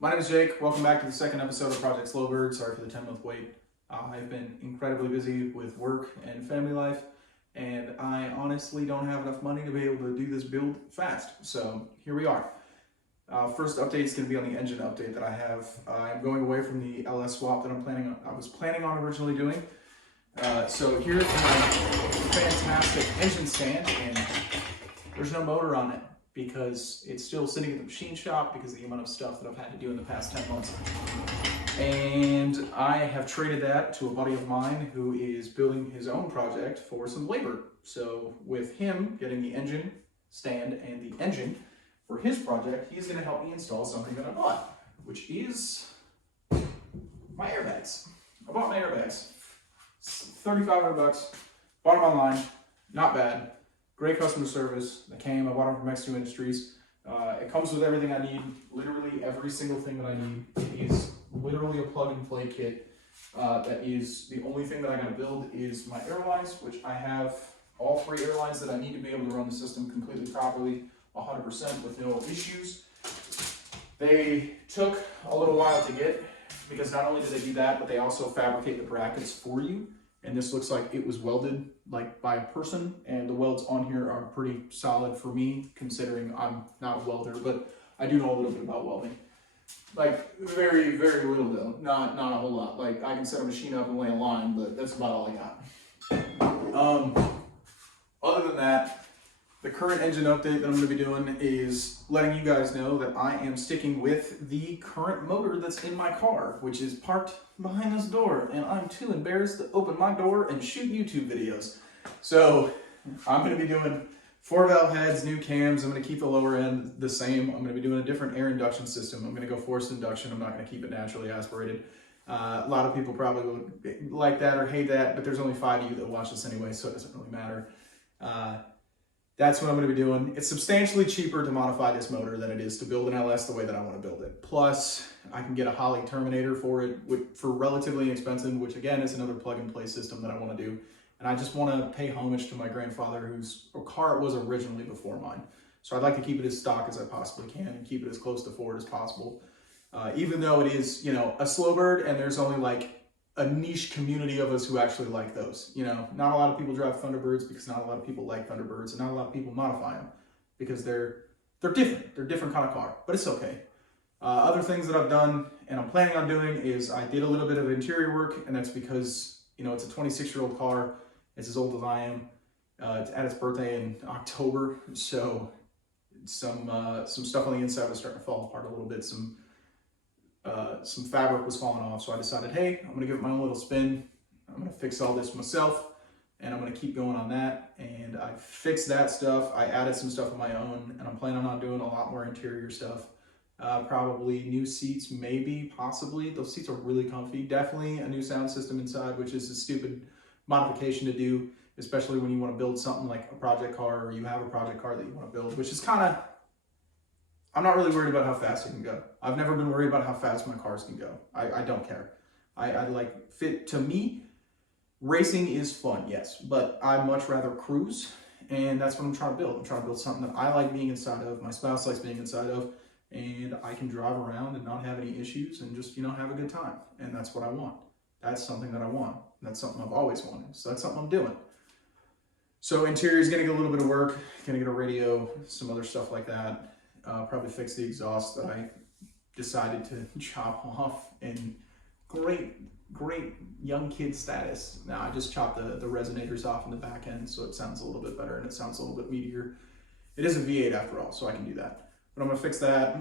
My name is Jake. Welcome back to the second episode of Project Slowbird. Sorry for the 10-month wait. I've been incredibly busy with work and family life, and I honestly don't have enough money to be able to do this build fast. So here we are. First update is going to be on the engine update that I have. I'm going away from the LS swap that I was planning on originally doing. So here's my fantastic engine stand, and there's no motor on it, because it's still sitting at the machine shop because of the amount of stuff that I've had to do in the past 10 months. And I have traded that to a buddy of mine who is building his own project for some labor. So with him getting the engine stand and the engine for his project, he's gonna help me install something that I bought, which is my airbags. I bought my airbags, $3,500, bought them online, not bad. Great customer service. I bought them from X2 Industries. It comes with everything I need, literally every single thing that I need. It is literally a plug and play kit. That is the only thing that I gotta build is my airlines, which I have all 3 airlines that I need to be able to run the system completely properly, 100% with no issues. They took a little while to get, because not only did they do that, but they also fabricate the brackets for you. And this looks like it was welded like by a person, and the welds on here are pretty solid for me, considering I'm not a welder, but I do know a little bit about welding. Like very, very little though, not a whole lot. Like I can set a machine up and lay a line, but that's about all I got. Other than that, the current engine update that I'm going to be doing is letting you guys know that I am sticking with the current motor that's in my car, which is parked behind this door, and I'm too embarrassed to open my door and shoot YouTube videos. So I'm going to be doing 4-valve heads, new cams. I'm going to keep the lower end the same. I'm going to be doing a different air induction system. I'm going to go forced induction. I'm not going to keep it naturally aspirated. A lot of people probably would like that or hate that, but there's only 5 of you that watch this anyway, so it doesn't really matter. That's what I'm going to be doing. It's substantially cheaper to modify this motor than it is to build an LS the way that I want to build it. Plus, I can get a Holley Terminator for it for relatively inexpensive, which again is another plug and play system that I want to do. And I just want to pay homage to my grandfather, whose car it was originally before mine. So I'd like to keep it as stock as I possibly can and keep it as close to Ford as possible. Even though it is, a Slowbird, and there's only like a niche community of us who actually like those. Not a lot of people drive Thunderbirds because not a lot of people like Thunderbirds, and not a lot of people modify them because they're different. They're a different kind of car, but it's okay. Other things that I've done and I'm planning on doing is I did a little bit of interior work, and that's because, it's a 26-year-old car. It's as old as I am. It's at its birthday in October, so some stuff on the inside was starting to fall apart a little bit. Some fabric was falling off, so I decided, hey, I'm gonna give it my own little spin. I'm gonna fix all this myself, and I'm gonna keep going on that. And I fixed that stuff. I added some stuff of my own, and I'm planning on doing a lot more interior stuff. Probably new seats, maybe, possibly. Those seats are really comfy. Definitely a new sound system inside, which is a stupid modification to do, especially when you want to build something like a project car, or you have a project car that you want to build, which is I'm not really worried about how fast it can go. I've never been worried about how fast my cars can go. I don't care. To me, racing is fun, yes, but I'd much rather cruise, and that's what I'm trying to build. I'm trying to build something that I like being inside of, my spouse likes being inside of, and I can drive around and not have any issues and just, have a good time. And that's what I want. That's something that I want. That's something I've always wanted. So that's something I'm doing. So interior is going to get a little bit of work, going to get a radio, some other stuff like that. Probably fix the exhaust that I decided to chop off in great young kid status. Now I just chopped the resonators off in the back end, so it sounds a little bit better and it sounds a little bit meatier. It is a V8 after all, so I can do that. But I'm gonna fix that,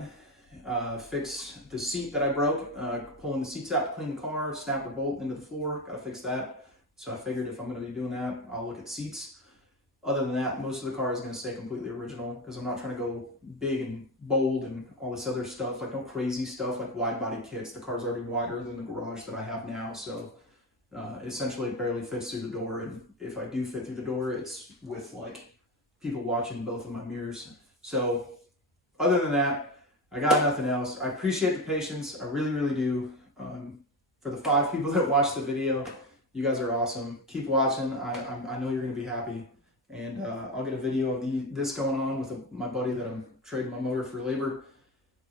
fix the seat that I broke, pulling the seats out to clean the car, snap a bolt into the floor, gotta fix that. So I figured if I'm gonna be doing that, I'll look at seats. Other than that, most of the car is going to stay completely original, because I'm not trying to go big and bold and all this other stuff, like no crazy stuff like wide body kits. The car's already wider than the garage that I have now, so essentially it barely fits through the door, and if I do fit through the door, it's with like people watching both of my mirrors. So other than that, I got nothing else. I appreciate the patience, I really, really do. For the 5 people that watched the video, you guys are awesome. Keep watching. I know you're going to be happy. And I'll get a video of this going on with my buddy that I'm trading my motor for labor.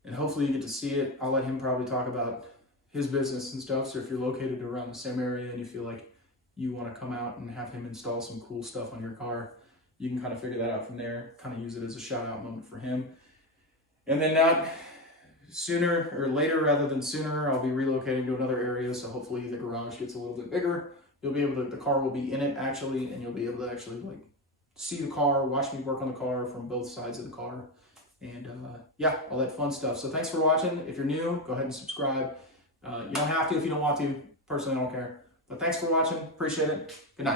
and hopefully you get to see it. I'll let him probably talk about his business and stuff. So if you're located around the same area and you feel like you want to come out and have him install some cool stuff on your car, you can kind of figure that out from there, kind of use it as a shout out moment for him. And then not sooner or later rather than sooner, I'll be relocating to another area. So hopefully the garage gets a little bit bigger. You'll be able to, the car will be in it actually, and you'll be able to actually like see the car, watch me work on the car from both sides of the car. And yeah, all that fun stuff. So thanks for watching. If you're new, go ahead and subscribe. You don't have to if you don't want to. Personally, I don't care. But thanks for watching. Appreciate it. Good night.